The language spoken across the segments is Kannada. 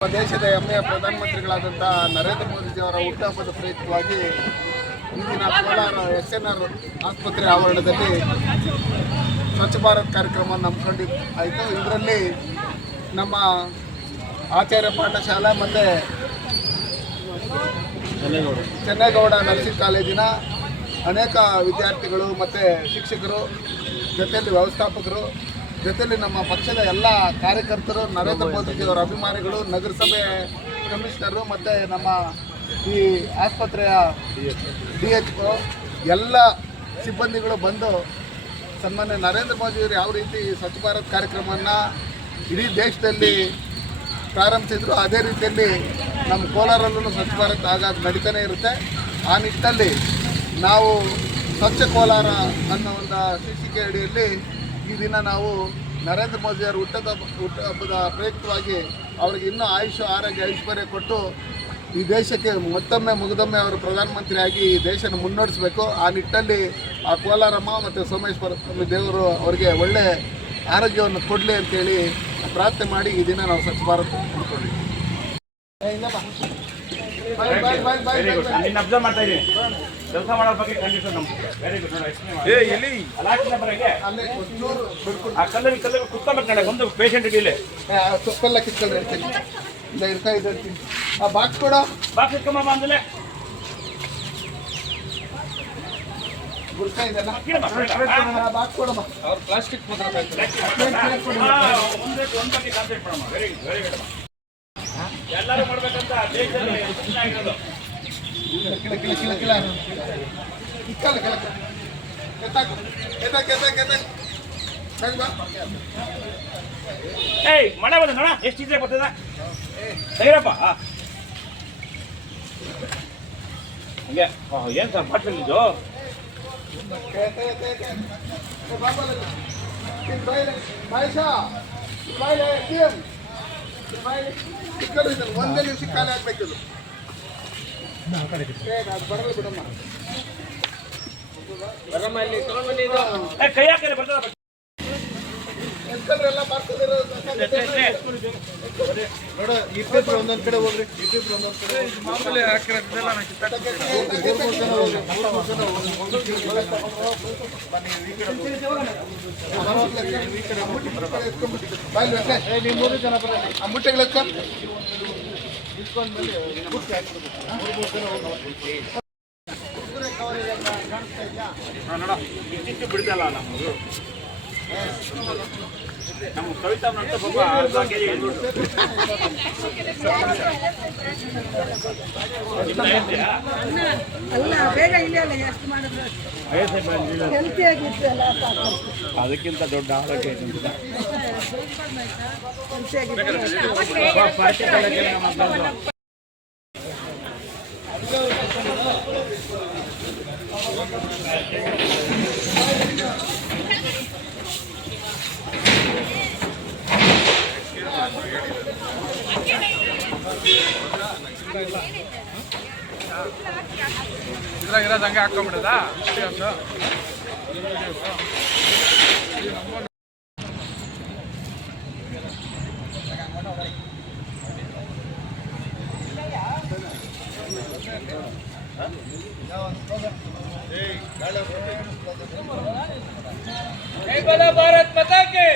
ನಮ್ಮ ದೇಶದ ಹೆಮ್ಮೆಯ ಪ್ರಧಾನಮಂತ್ರಿಗಳಾದಂಥ ನರೇಂದ್ರ ಮೋದಿಜಿಯವರ ಹುಟ್ಟಹಬ್ಬದ ಪ್ರಯುಕ್ತವಾಗಿ ಇಂದಿನ ಕೋಲಾರ ಎಸ್ ಎನ್ ಆರ್ ಆಸ್ಪತ್ರೆ ಆವರಣದಲ್ಲಿ ಸ್ವಚ್ಛ ಭಾರತ್ ಕಾರ್ಯಕ್ರಮ ಹಮ್ಮಿಕೊಂಡು ಆಯಿತು ಇದರಲ್ಲಿ ನಮ್ಮ ಆಚಾರ್ಯ ಪಾಠಶಾಲೆ ಮತ್ತು ಚೆನ್ನೇಗೌಡ ನರ್ಸಿಂಗ್ ಕಾಲೇಜಿನ ಅನೇಕ ವಿದ್ಯಾರ್ಥಿಗಳು ಮತ್ತು ಶಿಕ್ಷಕರು, ಜೊತೆಯಲ್ಲಿ ವ್ಯವಸ್ಥಾಪಕರು ಜೊತೆಯಲ್ಲಿ ನಮ್ಮ ಪಕ್ಷದ ಎಲ್ಲ ಕಾರ್ಯಕರ್ತರು, ನರೇಂದ್ರ ಮೋದಿಜಿಯವರ ಅಭಿಮಾನಿಗಳು, ನಗರಸಭೆ ಕಮಿಷನರು ಮತ್ತು ನಮ್ಮ ಈ ಆಸ್ಪತ್ರೆಯ ಡಿ ಎಚ್ ಎಲ್ಲ ಸಿಬ್ಬಂದಿಗಳು ಬಂದು ಸನ್ಮಾನ್ಯ ನರೇಂದ್ರ ಮೋದಿಯವರು ಯಾವ ರೀತಿ ಸ್ವಚ್ಛ ಭಾರತ್ ಕಾರ್ಯಕ್ರಮವನ್ನು ಇಡೀ ದೇಶದಲ್ಲಿ ಪ್ರಾರಂಭಿಸಿದ್ರು, ಅದೇ ರೀತಿಯಲ್ಲಿ ನಮ್ಮ ಕೋಲಾರಲ್ಲೂ ಸ್ವಚ್ಛ ಭಾರತ್ ಆಗಾಗ ನಡೀತಾನೆ ಇರುತ್ತೆ. ಆ ನಿಟ್ಟಿನಲ್ಲಿ ನಾವು ಸ್ವಚ್ಛ ಕೋಲಾರ ಅನ್ನೋ ಒಂದು ಶೀರ್ಷಿಕೆ ಅಡಿಯಲ್ಲಿ ಈ ದಿನ ನಾವು ನರೇಂದ್ರ ಮೋದಿಯವರ ಹುಟ್ಟದ ಹುಟ್ಟುಹಬ್ಬದ ಪ್ರಯುಕ್ತವಾಗಿ ಅವರಿಗೆ ಇನ್ನೂ ಆಯುಷ, ಆರೋಗ್ಯ, ಐಶ್ವರ್ಯ ಕೊಟ್ಟು ಈ ದೇಶಕ್ಕೆ ಮತ್ತೊಮ್ಮೆ ಮುಗಿದೊಮ್ಮೆ ಅವರು ಪ್ರಧಾನಮಂತ್ರಿಯಾಗಿ ಈ ದೇಶನ ಮುನ್ನಡೆಸಬೇಕು. ಆ ನಿಟ್ಟಲ್ಲಿ ಆ ಕೋಲಾರಮ್ಮ ಮತ್ತು ಸೋಮೇಶ್ವರ ದೇವರು ಅವರಿಗೆ ಒಳ್ಳೆ ಆರೋಗ್ಯವನ್ನು ಕೊಡಲಿ ಅಂತೇಳಿ ಪ್ರಾರ್ಥನೆ ಮಾಡಿ ಈ ದಿನ ನಾವು Swachh Bharat bye very good ನಿನ್ನ ಅಬ್ಸರ್ವ್ ಮಾಡ್ತಾ ಇದ್ದೀನಿ. ಕೆಲಸ ಮಾಡೋ ಬಗ್ಗೆ ಖಂಡಿತ ನಮ್ಗೆ ವೆರಿ ಗುಡ್ ನೋಡಿ ಬಿಡ್ಕೊಂಡು. ಆ ಕಲ್ಲಲ್ಲಿ ಕಲ್ಲಲ್ಲಿ ಕುತ್ಕೊಬೇಕು ಒಂದು ಪೇಷಂಟ್ ಸೊಪ್ಪೆಲ್ಲ ಕಿತ್ಕೊಂಡು ಇಲ್ಲ ಇರ್ತಾ ಆ ಬಾಕ್ಸ್ ಕೊಡ. ಬಾಕ್ಸ್ ಇಟ್ಕೊಂಬ ಅಂದಲೆ ಅವ್ರು ಪ್ಲಾಸ್ಟಿಕ್ ಒಂದೇ ಒಂದು ಬಗ್ಗೆ ಕಾನ್ಸಂಟ್ರೇಟ್ ಮಾಡಮ್ಮ ವೆರಿ ಗುಡ್ ವೆರಿ ಗುಡ್ ಎಲ್ಲರೂ ಏಯ್ ಮಳೆ ಬಂದ ನೋಡ ಎಷ್ಟು ಇದ್ರೆ ಬರ್ತದ ತೆಗಿರಪ್ಪ ಹಾ ಹಂಗೆ ಏನು ಸರ್ ಬಾಟ್ಲ್ ಇದು ಒಂದೇ ನಿಮಿಷ ಖಾಲಿ ಆಗ್ಬೇಕಿದು ಬರಲ್ಲ ಬಿಡಮ್ಮ ಏ, ಕೈ ಹಾಕಿದ್ರೆ ಬರ್ತದೆ ಒಂದೊಂದ್ ಕಡೆ ಹೋಗ್ರಿ ಇಟ್ಟಿದ್ರು ಒಂದೊಂದ್ ಕಡೆ ಮಾಮೂಲಿ ಆ ಮುಟ್ಟೆಗಳು ಎತ್ಕೊ. ಹಾ, ನೋಡ ಇಷ್ಟಿಷ್ಟು ಬಿಡ್ತಲ್ಲ ನಮ್ಮದು ನಮ್ಮ ಕವಿತಾ ಅಂತ. ಅಲ್ಲ ಬೇಗ ಆಗಿದ್ದಲ್ಲ ಸಾಕು ಅದಕ್ಕಿಂತ ದೊಡ್ಡ ಆರೋಗ್ಯ ಹೆಲ್ತಿ ಇದ್ರಾಗ ಇರೋದು ಹಂಗೆ ಹಾಕೊಂಡ್ಬಿಡೋದಾ ಭಾರತ್ ಮಾತಾಕ್ಕೆ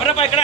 ಬರಪ್ಪ ಈ ಕಡೆ